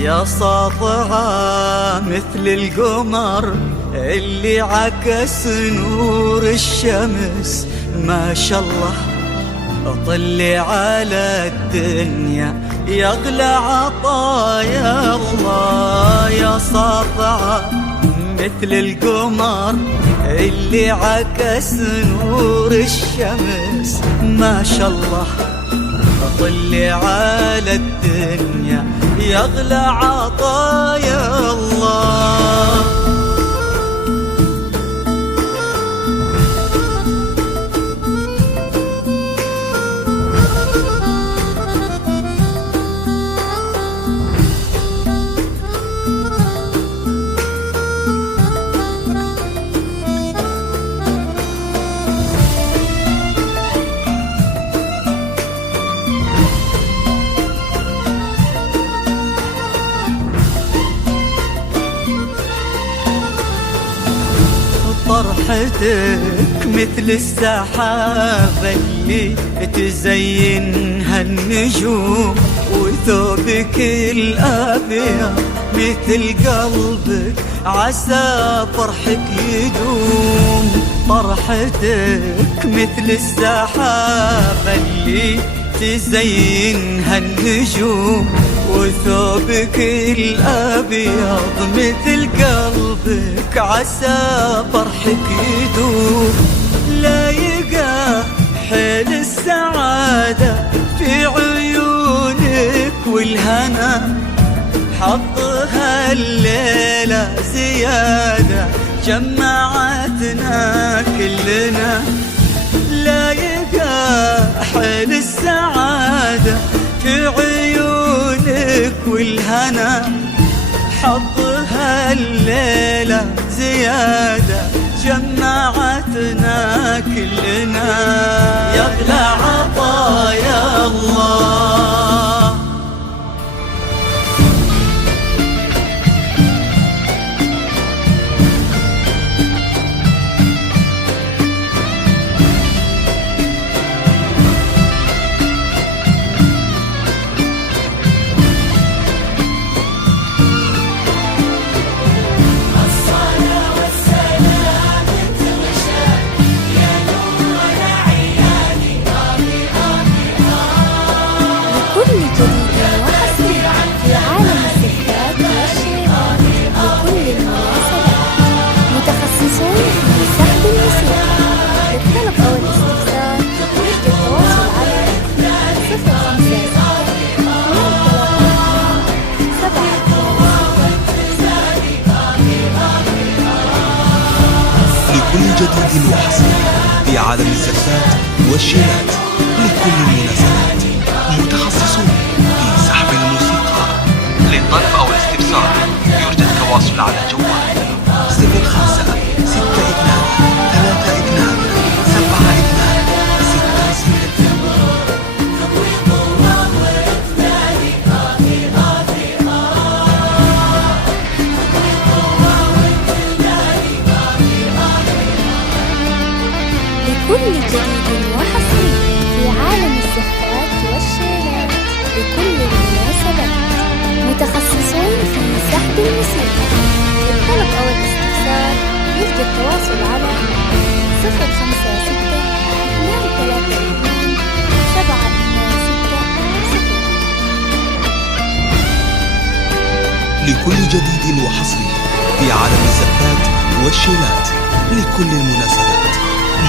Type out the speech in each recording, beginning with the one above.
يا ساطعة مثل القمر اللي عكس نور الشمس، ما شاء الله طلي على الدنيا يغلى عطايا الله. يا ساطعة مثل القمر اللي عكس نور الشمس، ما شاء الله طلي على الدنيا يغلى عطايا الله. فرحتك مثل السحابة اللي تزينها النجوم، وثوبك الأبيض مثل قلبك عسى فرحك يدوم. فرحتك مثل السحابة اللي تزينها النجوم، وثوبك الأبيض مثل قلبك عسى فرحك يدوم. لايقة حيل السعادة في عيونك والهنا، حظها الليلة زيادة جمعتنا كلنا. لايقة حيل السعادة في عيونك والهنا، حظها الليلة زيادة جمعتنا كلنا. يغلى عطايا الله. لكل جديد وحصري في عالم الزفات والشيلات، لكل المناسبات متخصصون في سحب الموسيقى. للطلب أو الاستفسار يرجى التواصل على الجوال 0562327266. لكل جديد وحصري في عالم الزفات والشيلات، لكل المناسبات متخصصون في سحب الموسيقى. للطلب أو الاستفسار يرجى التواصل على 0562327266. لكل جديد وحصري في عالم الزفات والشيلات، لكل المناسبات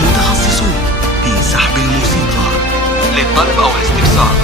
متخصصون في سحب الموسيقى. للطلب أو الاستفسار